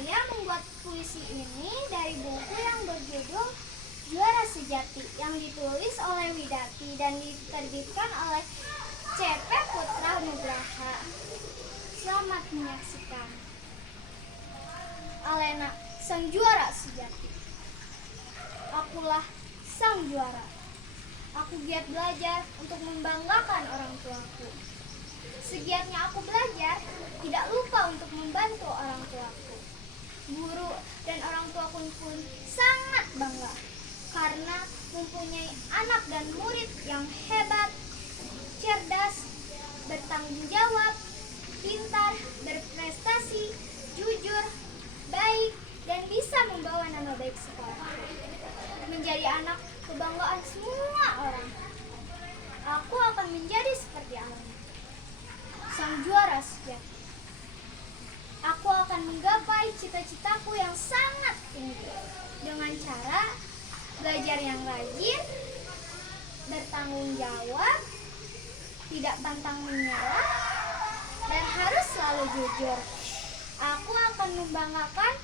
Saya membuat puisi ini dari buku yang berjudul Juara Sejati yang ditulis oleh Widati dan diterbitkan oleh C.P. Putra Nugraha. Selamat menyaksikan. Alena, sang juara sejati. Akulah sang juara. Aku giat belajar untuk membanggakan orang tuaku. Segiatnya aku belajar, tidak lupa untuk membantu orang tuaku. Guru dan orang tuaku pun sangat bangga karena mempunyai anak dan murid yang hebat, cerdas, bertanggung jawab, pintar, berprestasi, jujur, baik, dan bisa membawa nama baik sekolah. Menjadi anak kebanggaan semua orang. Aku akan menjadi seperti Alena, sang juara sejati. Aku akan menggapai cita-citaku yang sangat tinggi dengan cara belajar yang rajin, bertanggung jawab, tidak pantang menyerah, dan harus selalu jujur. Aku akan membanggakan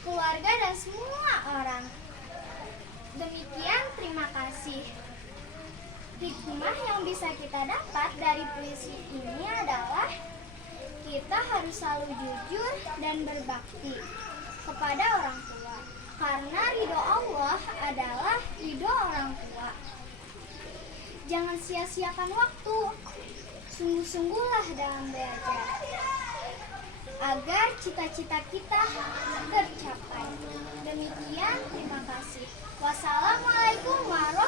keluarga dan semua orang. Demikian, terima kasih. Hikmah yang bisa kita dapat dari puisi ini adalah kita harus selalu jujur dan berbakti kepada orang tua, karena ridho Allah adalah ridho orang tua. Jangan sia-siakan waktu, sungguh-sungguhlah dalam belajar agar cita-cita kita tercapai. Demikian, terima kasih. Wassalamualaikum warahmatullahi wabarakatuh.